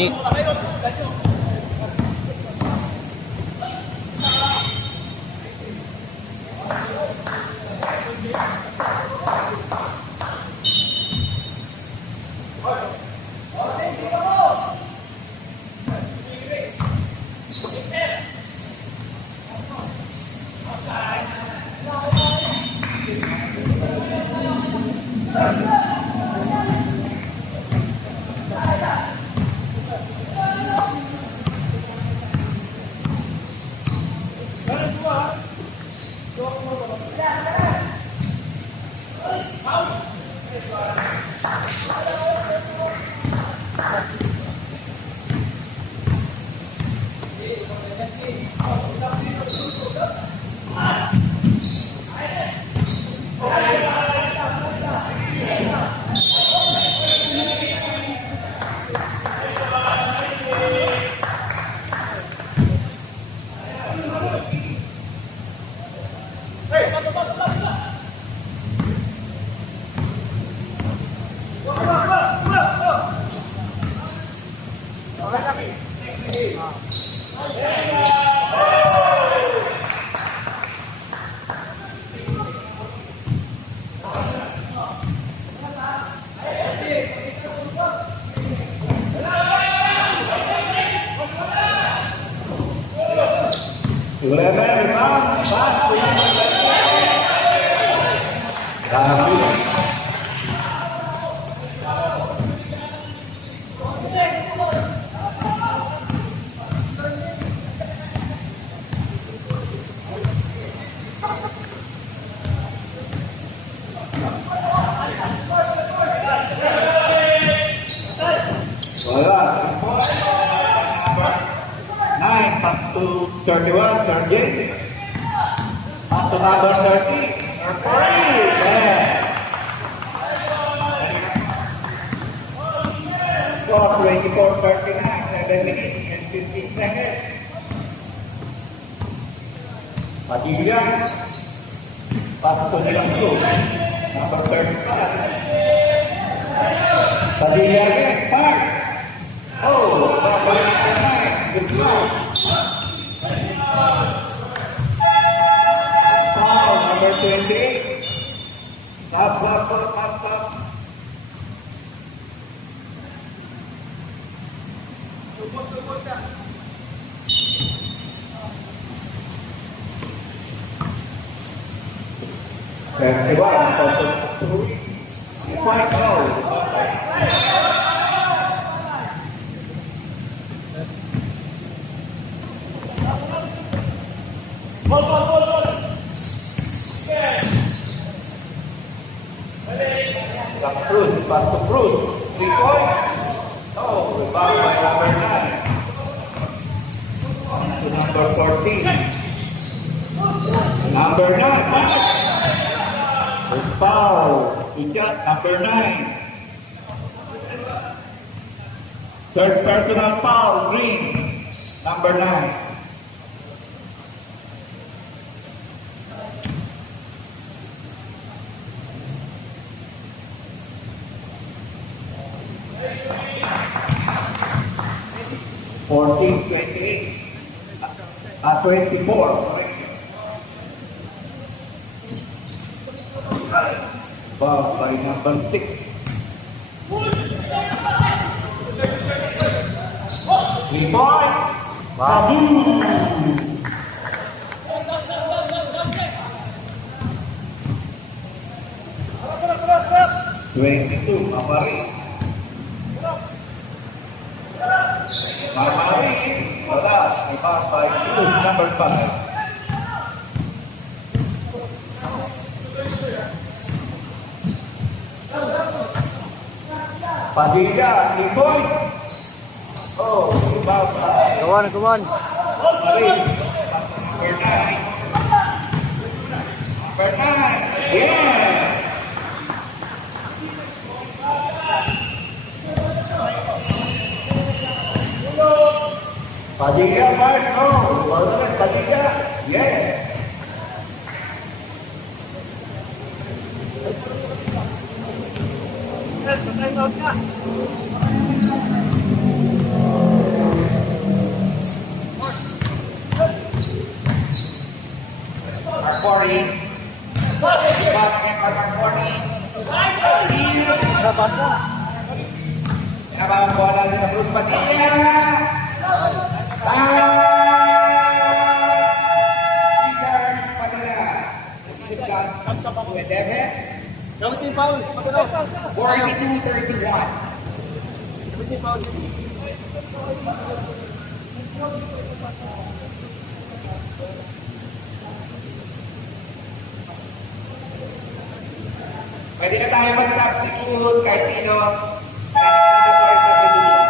Ni to 31, 38. Up to number 30. Score 24, 39, 7 minutes and 15 seconds. Padilla. Pass to Nilango. Number 35. Padilla again. Fire. Oh, number 39. Good job. Number 20. Stop. Pass to Bruce. 3 points. Oh, rebound by number 9. To number 14. Number 9. With foul. To shot number 9. Third personal foul. Green. Number 9. Fourteen, 28, 24. Foul by number 6. 3 points. Wow. 22, Mapari. Marmari, wala, pass by number 5. Padilla, 3 points. Oh, rebound by. Come on. Bernard, yeah. Padilla, right? No. Padilla, yeah. Yes, Nabang bola sa Bruce Padilla. Gawin yung foul. 42-31. Gawin yung foul. Pwede na tayo mag-substitute kahit sino. Nakakatawa sa pagdudulog.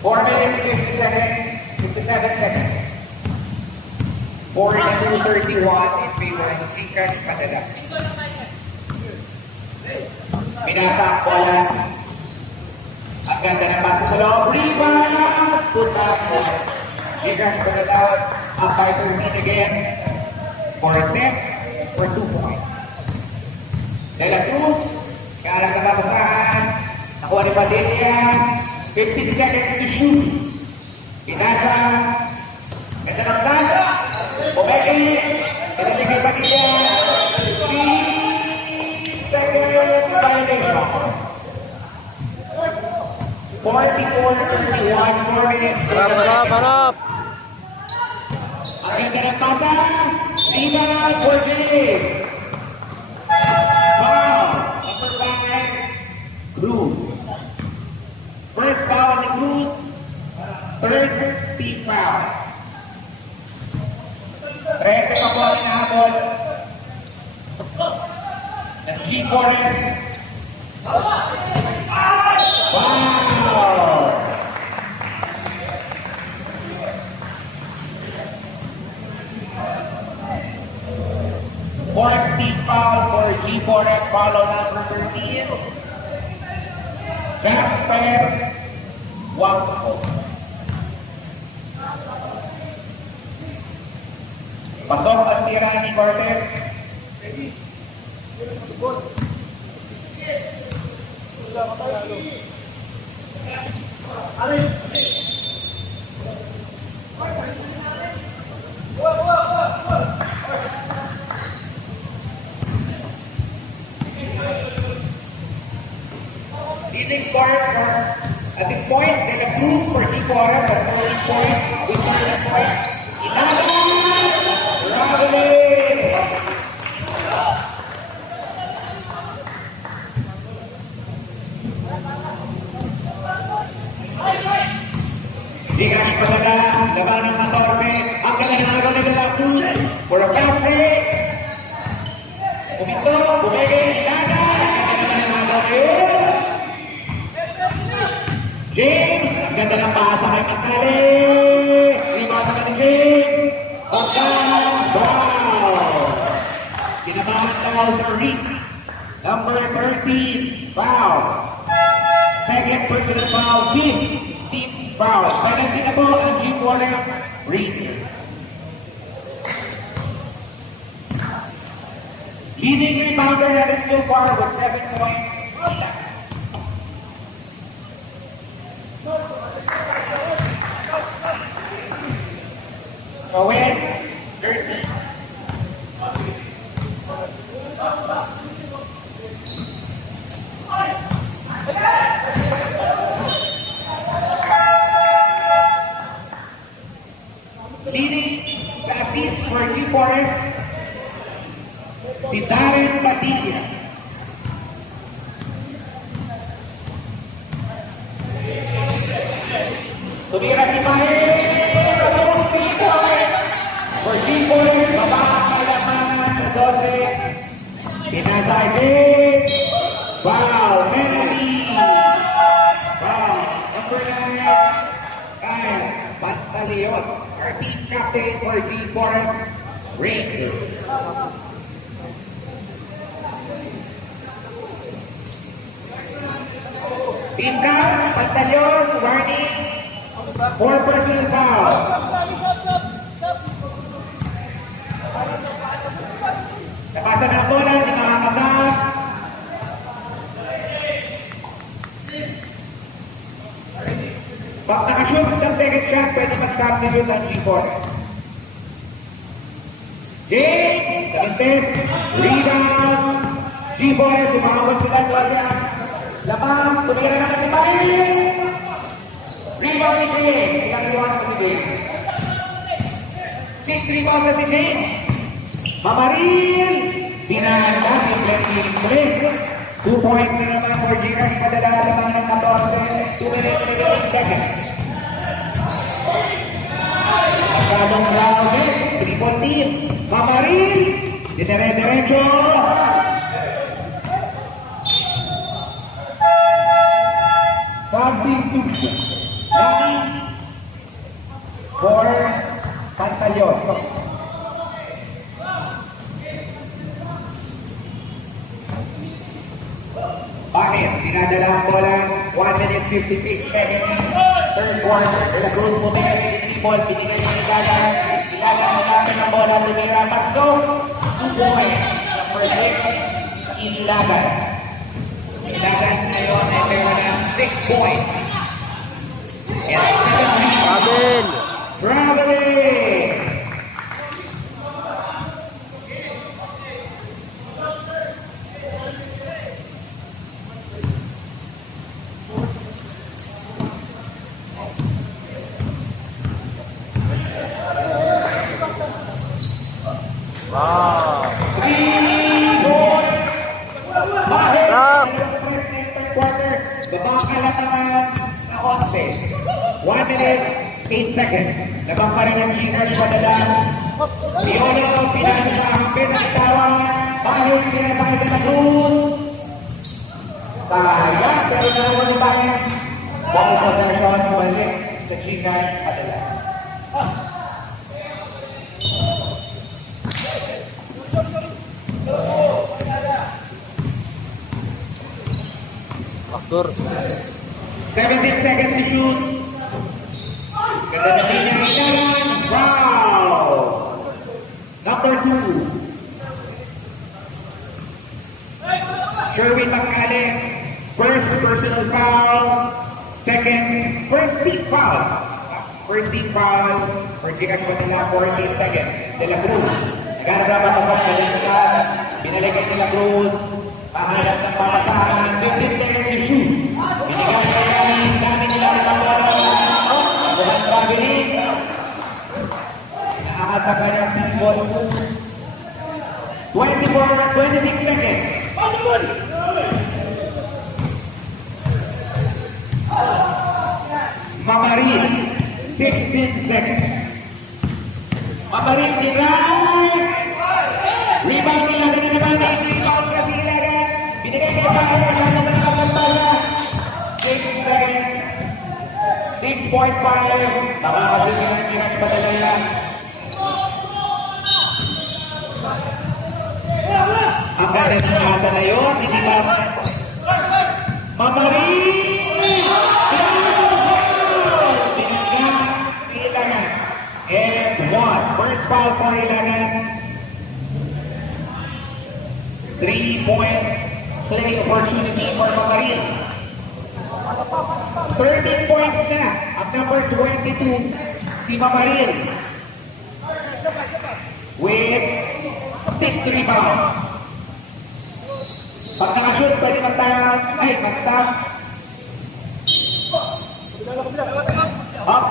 Four minutes, 50 seconds, 57 seconds. 42-31 in favor of Tinkas Canada. Pinasa ang bola. Ang ganda ng pasa sa loob. Rebound! Put up. Tinkas Canada up by 13 again. For a set, for 2 points. De La Cruz, kaarang kapapasahan. Nakuha ni Padilla. 15 seconds to shoot. Pinasa. Ganda ng pasa. Bumeki. Pinasa kay Padilla. 3 seconds violation. 44-31, 4 minutes. Harap. Ang ganda ng pasa. Rebound for Jay. Foul. Number 5, Cruz. First foul ni Cruz. Third team foul. 13 pa po ang inaabot. Ng G-Forest. Wow! Fourth team foul for G-Forest, follow number 13. Jasper Wangko. Pasok ang tira ni Cortez. Leading score at this point, they have proved for G-Forest at 40 points, with 30 points. Di kami padala, laban ng Matorpe, ang galing na nagawa nila for a cafe. Umito, bumigay, ilaga, ang galing na Matorpe. James, ang ganda ng pasa kay Matale. Rebound naman ni James. Pagkaan, foul. Kinabahan daw sa Rick. Number 13, foul. Second personal foul, team foul. Penalty na po ang G-Forest Rangers. Leading rebounder headed so far with 7 points. Owen, Jersey. Leading the assist for G-Forest, si Darren Padilla. Tumira si Pahe. For G-Forest, babaan kailangan sa 12. Pinasay din. Foul, penalty. Foul, number 9, Kyle Pantaleon, our team captain for G-Forest Rangers. Team Kyle Pantaleon, warning, 4 personal foul. Napasa na bola ni mga Nakakasap. Pag nakashoot ng second shot, pwede mag-substitute ang G4. James, Salintes, rebound, G4, sumawag sila Gloria. Lamang, tumira na natin Maril. Rebound ni James, ilang rebound sa si James. 6 rebound sa si James. Mamaril, pinahanda si Blessing Blake. 2 points na naman for Gigas, padala lamang ng 14, 2 minutes and 11 seconds. Pagkabong round, triple team, Mamaril, dinere-derecho. Sabbing tubig, Laki, for Pantalyon. Bakit? Dinadala ang bola, 1 minute 56 seconds. Third quarter, De La Cruz bumili, ball, binigay niya ni Gaga. Ilaga natin ang bola, tumira, Pasko. 2 points. First hit, Ilagan. Ilagan ngayon ay meron ng 6 points. And 7 Abel. Traveling! Wow. 3 points! Bahit! Stop. Third quarter, babakalangan na 11. 1 minute, 8 seconds. Labang pa rin ang G-Card padala. Piolo, pinagsasampit ang itawan. Bahit, pinagsasampit De La Cruz. Sayang, pero naman ni Bahit. Ball possession, balik sa G-Card padala. Aktor. 17 seconds to shoot. Ganda na niya Ilagan. Wow! Number 2. Sherwin Macale. First personal foul. Second, first team foul. First team foul. For Gigas Manila, 14 seconds. De La Cruz. Nagarabat ang pagkalinsan. Binalikan De La Cruz. Pahanap ng pamasahan. 15 seconds to shoot. Binigyan na yan. Dami nila ng pamasahan. Bukan traveling. Nakakatagal ng ball. 26 seconds. Mamaril, 16 seconds. Mamaril tira. Rebound nila, rebound kasi Ilagan. Binigay nila sa kanya. 6 seconds. 6.5. Nakakasili ng Gigas padala yan. Ang ganda ng kata na yun, hindi ba? Mamaril! Ilagan. And 1. First foul for Ilagan. 3-point play opportunity for Mamaril. 13 points na ang number 22, si Mamaril. With 6 rebounds. Pag nakashoot, pwede mag-tap. Ay, mag-tap. Up.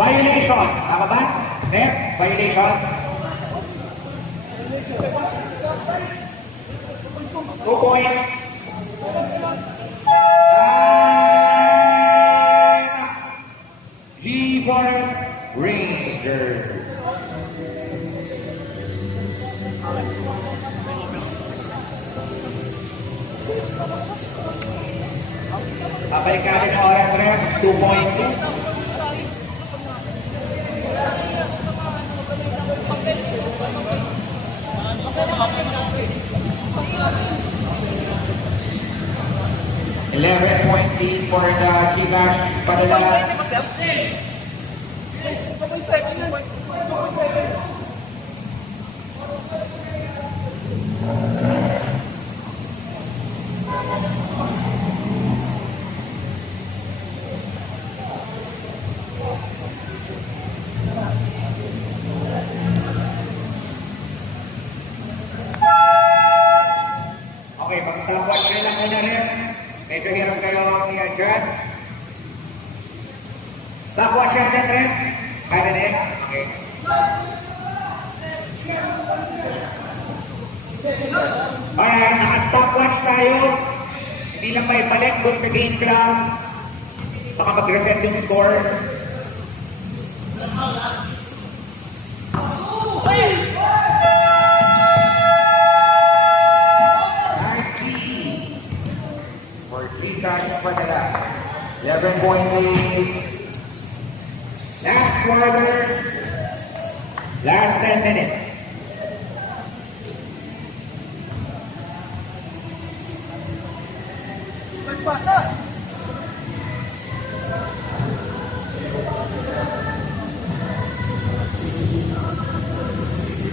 Violation. Tama ba? Next, violation. 2 points. G-Force Rangers. Babalikan ng oras ref, 2.2. $11.8 for the Gigas padala. lang kayo i-adjust. Stopwatch yan, siyempre. Kaya na eh. Okay. Ayan, naka-stopwatch tayo. Hindi lang may balik doon sa game clock. Baka mag-reset yung score. For 3 times pa nila. 11-point lead. Last quarter. Last 10 minutes. Pasa!